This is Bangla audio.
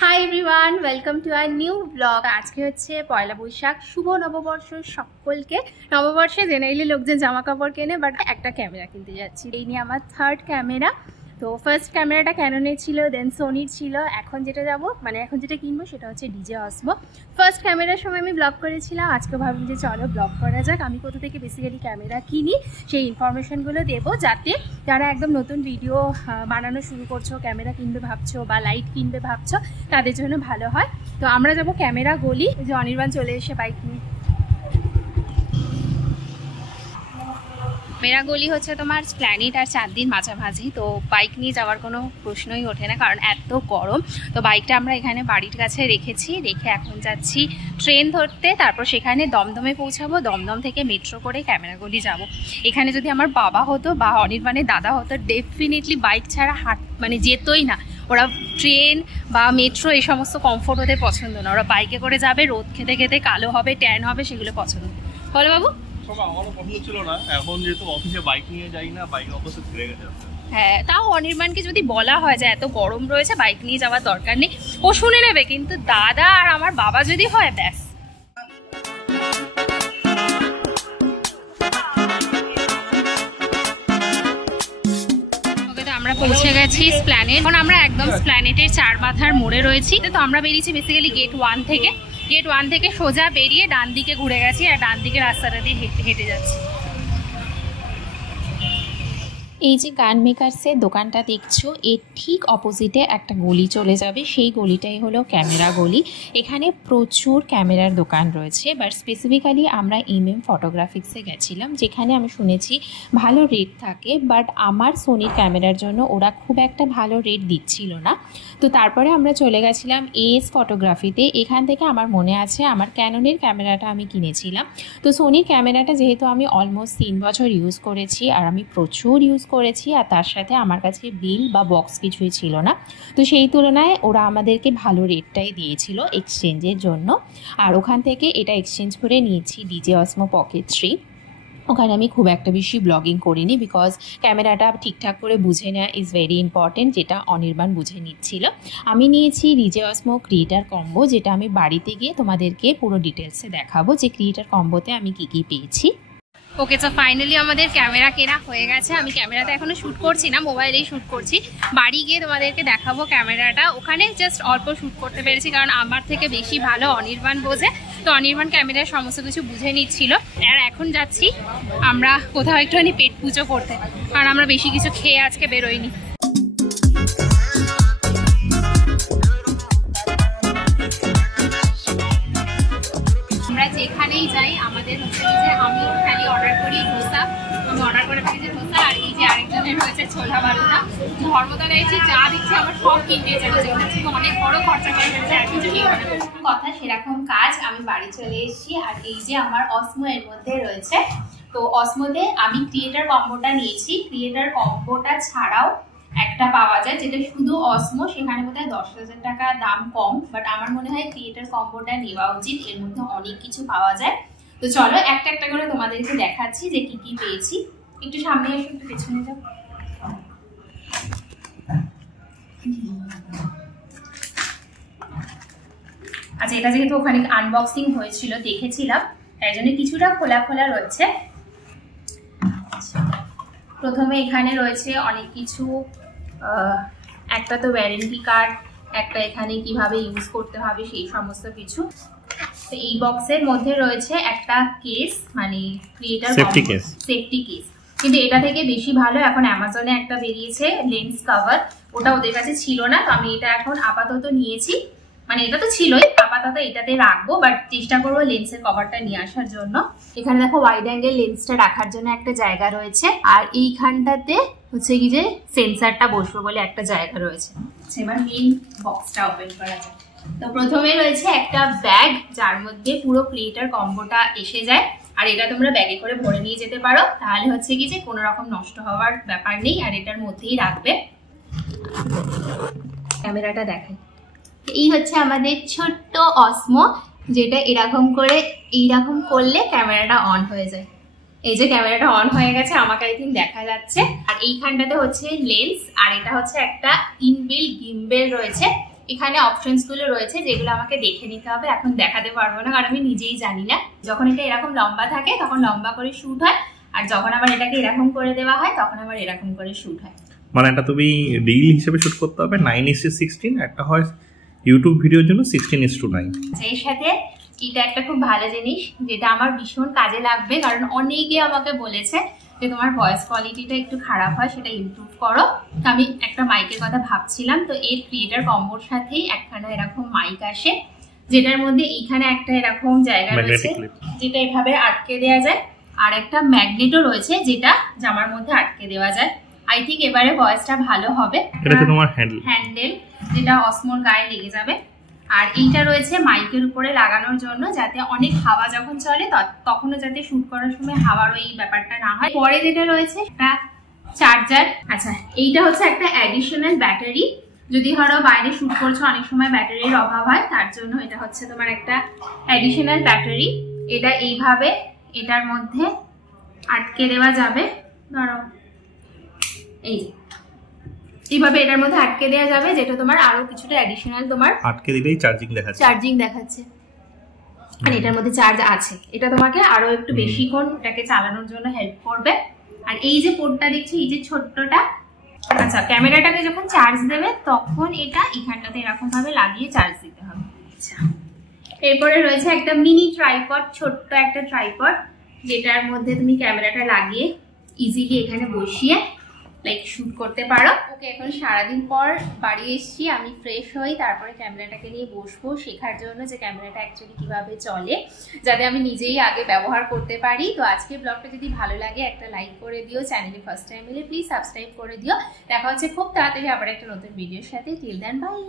High everyone, welcome to our new blog. আজকে হচ্ছে পয়লা বৈশাখ। শুভ নববর্ষ সকলকে। নববর্ষে জেনারেলি লোকজন জামা কাপড় কেনে, বাট একটা ক্যামেরা কিনতে যাচ্ছি। এই নিয়ে আমার থার্ড ক্যামেরা। তো ফার্স্ট ক্যামেরাটা ক্যাননের ছিল, দেন সোনির ছিল। এখন যেটা এখন যেটা কিনবো সেটা হচ্ছে ডিজে অসমো। ফার্স্ট ক্যামেরার সময় আমি ব্লগ করেছিলাম, আজকে ভাবলাম যে চলো ব্লগ করা যাক। আমি কোথা থেকে বেসিক্যালি ক্যামেরা কিনি সেই ইনফরমেশনগুলো দেবো, যাতে যারা একদম নতুন ভিডিও বানানো শুরু করছো, ক্যামেরা কিনবে ভাবছো বা লাইট কিনবে ভাবছো, তাদের জন্য ভালো হয়। তো আমরা যাবো ক্যামেরা গলি। যে অনির্বাণ চলে এসে বাইক নিয়ে। ক্যামেরা গলি হচ্ছে তোমার স্প্ল্যানেড আর চাঁদনির মাঝামাঝি। তো বাইক নিয়ে যাওয়ার কোনো প্রশ্নই ওঠে না, কারণ এত গরম। তো বাইকটা আমরা এখানে বাড়ির কাছে রেখেছি, রেখে এখন যাচ্ছি ট্রেন ধরতে। তারপর সেখানে দমদমে পৌঁছাবো, দমদম থেকে মেট্রো করে ক্যামেরা গলি যাব। এখানে যদি আমার বাবা হতো বা অনির্বাণের দাদা হতো, ডেফিনেটলি বাইক ছাড়া যেতই না। ওরা ট্রেন বা মেট্রো এই সমস্ত কমফোর্ট ওদের পছন্দ না। ওরা বাইকে করে যাবে, রোদ খেতে খেতে কালো হবে, ট্যান হবে, সেগুলো পছন্দ। বলো বাবু। আমারও পছন্দ ছিল না, এখন যেহেতু অফিসে বাইক নিয়ে যাই না, বাইক অবশ্য ফিরে গেছে। হ্যাঁ, তাও অনির্বাণকে যদি বলা হয় যে এত গরম রয়েছে, বাইক নিয়ে যাওয়ার দরকার নেই, ও শুনে নেবে। কিন্তু দাদা আর আমার বাবা যদি হয়, ব্যাস। আমরা পৌঁছে গেছি স্প্ল্যানেড। এখন আমরা একদম স্প্ল্যানেডের চার মাথার মোড়ে রয়েছি। তো আমরা বেরিয়েছি বেসিক্যালি গেট 1 থেকে। গেট 1 থেকে সোজা বেরিয়ে ডান দিকে ঘুরে গেছি, আর ডান দিকে রাস্তাটা দিয়ে হেঁটে যাচ্ছি। এই যে গান মেকার্সের দোকানটা দেখছো, এর ঠিক অপোজিটে একটা গলি চলে যাবে। সেই গলিটাই হলো ক্যামেরা গলি। এখানে প্রচুর ক্যামেরার দোকান রয়েছে, বাট স্পেসিফিক্যালি আমরা ফটোগ্রাফিক্সে গেছিলাম, যেখানে আমি শুনেছি ভালো রেট থাকে। বাট আমার সোনির ক্যামেরার জন্য ওরা খুব একটা ভালো রেট দিচ্ছিল না। তো তারপরে আমরা চলে গেছিলাম এস ফটোগ্রাফিতে। এখান থেকে আমার মনে আছে আমার ক্যাননের ক্যামেরাটা আমি কিনেছিলাম। তো সোনির ক্যামেরাটা যেহেতু আমি অলমোস্ট 3 বছর ইউজ করেছি, আর আমি প্রচুর ইউজ করেছি, আর তার সাথে আমার কাছে বিল বা বক্স কিছুই ছিল না। তো সেই তুলনায় ওরা আমাদেরকে ভালো রেটটাই দিয়েছিল এক্সচেঞ্জের জন্য। আর ওখান থেকে এটা এক্সচেঞ্জ করে নিয়েছি ডিজে অসমো পকেট 3। ওখানে আমি খুব একটা বেশি ব্লগিং করিনি, বিকজ ক্যামেরাটা ঠিকঠাক করে বুঝে নেওয়া ইজ ভেরি ইম্পর্টেন্ট, যেটা অনির্বাণ বুঝে নিচ্ছিল। আমি নিয়েছি ডিজে অসমো ক্রিয়েটার কম্বো, যেটা আমি বাড়িতে গিয়ে তোমাদেরকে পুরো ডিটেলসে দেখাবো যে ক্রিয়েটার কম্বোতে আমি কী কী পেয়েছি। ওকে, তো ফাইনালি আমাদের ক্যামেরা কেনা হয়ে গেছে। আমি ক্যামেরাতে এখনো শ্যুট করছি না, মোবাইলেই শ্যুট করছি। বাড়ি গিয়ে তোমাদেরকে দেখাবো ক্যামেরাটা। ওখানে জাস্ট অল্প শ্যুট করতে পেরেছি, কারণ আমার থেকে বেশি ভালো অনির্বাণ বোঝে। তো অনির্বাণ ক্যামেরার সমস্ত কিছু বুঝে নিচ্ছিল। আর এখন যাচ্ছি আমরা কোথাও একটুখানি পেট পুজো করতে, কারণ আমরা বেশি কিছু খেয়ে আজকে বেরোইনি। আমরা যেখানেই যাই আমাদের হচ্ছে যে আমি খালি অর্ডার করি ধোসা। আমি অর্ডার করে পেয়েছি ধোসা, আর এই যে আরেকজনের রয়েছে ছোলা বালুদা। ধর্মতলা এসে যা দিচ্ছে আমার সব কিনতে চলেছে, অনেক বড় খরচা করে ফেলছে, আর কিছু নেই কথা। সেরকম কাজ। আমি বাড়ি চলে এসেছি, আর এই যে আমার অসমো এর মধ্যে রয়েছে। তো অসমোতে আমি ক্রিয়েটার কম্বোটা নিয়েছি। ক্রিয়েটার কম্বোটা ছাড়াও একটা পাওয়া যায় যেটা শুধু অসমো, সেখানে বোধহয় 10,000 টাকা দাম কম। বাট আমার মনে হয় ক্রিয়েটার কম্বোটা নেওয়া উচিত, এর মধ্যে অনেক কিছু পাওয়া যায়। তো চলো একটা একটা করে তোমাদেরকে দেখাচ্ছি যে কি কি পেয়েছি। একটু সামনে এসে একটু পেছনে যাও। আচ্ছা, এটা যেহেতু ওখানে আনবক্সিং হয়েছিল, দেখেছিলাম, তাই জন্য কিছুটা খোলা খোলা রয়েছে। প্রথমে এখানে রয়েছে অনেক কিছু। একটা তো ওয়ারেন্টি কার্ড, একটা এখানে কিভাবে ইউজ করতে হবে সেই সমস্ত কিছু। তো এই বক্সের মধ্যে রয়েছে একটা কেস, ক্রিয়েটার সেফটি কেস। কিন্তু এটা থেকে বেশি ভালো এখন অ্যামাজনে একটা বেরিয়েছে লেন্স কভার, ওটা ওদের কাছে ছিল না। তো আমি এটা এখন আপাতত নিয়েছি, এটা তো ছিলই, আপাতত এটাতে রাখবো। বাট চেষ্টা করবো লেন্সের কভারটা নিয়ে আসার জন্য। এখানে দেখো ওয়াইড অ্যাঙ্গেল লেন্সটা রাখার জন্য একটা জায়গা রয়েছে, আর এইখানটাতে হচ্ছে কি যে সেন্সারটা বসবে বলে একটা জায়গা রয়েছে। এবার মেইন বক্সটা ওপেন করা যায়। তো প্রথমে রয়েছে একটা ব্যাগ, যার মধ্যে পুরো ক্রিয়েটার কম্বোটা এসে যায়। আর এটা তোমরা ব্যাগে করে ভরে নিয়ে যেতে পারো, তাহলে হচ্ছে কি যে কোনো রকম নষ্ট হওয়ার ব্যাপার নেই, আর এটার মধ্যেই রাখবে। ক্যামেরাটা দেখাই। এই হচ্ছে আমাদের ছোট্ট অসমো, যেটা এরকম করলে ক্যামেরাটা অন হয়ে যায়। এই যে ক্যামেরাটা অন হয়ে গেছে, আমাকে আই থিঙ্ক দেখা যাচ্ছে। আর এইখানটাতে হচ্ছে লেন্স, আর এটা হচ্ছে একটা ইনবিল্ট গিম্বেল রয়েছে। এখানে অপশনসগুলো রয়েছে যেগুলো আমাকে দেখে নিতে হবে, এখন দেখাতে পারবো না কারণ আমি নিজেই জানি না। যখন এটা এরকম লম্বা থাকে তখন লম্বা করে শুট হয়, আর যখন আবার এটাকে এরকম করে দেওয়া হয় তখন আবার এরকম করে শুট হয়। মানে এটা তুমি রিল হিসেবে শুট করতে হবে 9:16, একটা হয় ইউটিউব ভিডিওর জন্য 16:9। এর সাথে এটা একটা খুব ভালো জিনিস যেটা আমার ভীষণ কাজে লাগবে, কারণ অনেকে আমাকে বলেছে যে তোমার ভয়েস কোয়ালিটিটা একটু খারাপ হয়, সেটা ইমপ্রুভ করো। তো আমি একটা মাইকের কথা ভাবছিলাম, তো এর ক্রিয়েটার কম্বোর সাথেই একখানা এরকম মাইক আসে, যেটার মধ্যে এইখানে একটা এরকম জায়গা রয়েছে যেটা এভাবে আটকে দেওয়া যায়, আর একটা ম্যাগনেটও রয়েছে যেটা জামার মধ্যে আটকে দেওয়া যায়। আই থিঙ্ক এবারে ভয়েসটা ভালো হবে। এটা তো তোমার হ্যান্ডেল যেটা অসমোর গায়ে লেগে যাবে, আর এইটা রয়েছে মাইকের উপরে লাগানোর জন্য, যাতে অনেক হাওয়া যখন চলে তখনও যাতে শুট করার সময় হাওয়ার ওই ব্যাপারটা না হয়। পরে যেটা রয়েছে একটা চার্জার। আচ্ছা, এইটা হচ্ছে একটা অ্যাডিশনাল ব্যাটারি, যদি ধরো বাইরে শুট করছো অনেক সময় ব্যাটারির অভাব হয়, তার জন্য এটা হচ্ছে তোমার একটা অ্যাডিশনাল ব্যাটারি। এটা এইভাবে এটার মধ্যে আটকে দেওয়া যাবে, ধরো এই যে এইভাবে এটার মধ্যে আটকে দেওয়া যাবে, যেটা তোমার আরো কিছুটা অ্যাডিশনাল তোমার আটকে দিলেই চার্জিং দেখাচ্ছে, আর এটার মধ্যে চার্জ আছে, এটা তোমাকে আরো একটু বেশিক্ষণ এটাকে চালানোর জন্য হেল্প করবে। আর এই যে পোর্টটা দেখছি, এই যে ছোট্টটা, আচ্ছা ক্যামেরাটাকে যখন চার্জ দেবে তখন এটা এখানটাতে এরকম ভাবে লাগিয়ে চার্জ দিতে হবে। আচ্ছা, এরপরে রয়েছে একটা মিনি ট্রাইপড, ছোট্ট একটা ট্রাইপড, যেটার মধ্যে তুমি ক্যামেরাটা লাগিয়ে ইজিলি এখানে বসিয়ে লাইক শুট করতে পারো। ওকে, এখন সারাদিন পর বাড়ি এসেছি, আমি ফ্রেশ হই, তারপরে ক্যামেরাটাকে নিয়ে বসবো শেখার জন্য যে ক্যামেরাটা অ্যাকচুয়ালি কিভাবে চলে, যাতে আমি নিজেই আগে ব্যবহার করতে পারি। তো আজকের ব্লগটা যদি ভালো লাগে একটা লাইক করে দিও, চ্যানেলে ফার্স্ট টাইম এলে প্লিজ সাবস্ক্রাইব করে দিও। দেখা হচ্ছে খুব তাড়াতাড়ি আবার একটা নতুন ভিডিওর সাথে। Till then by.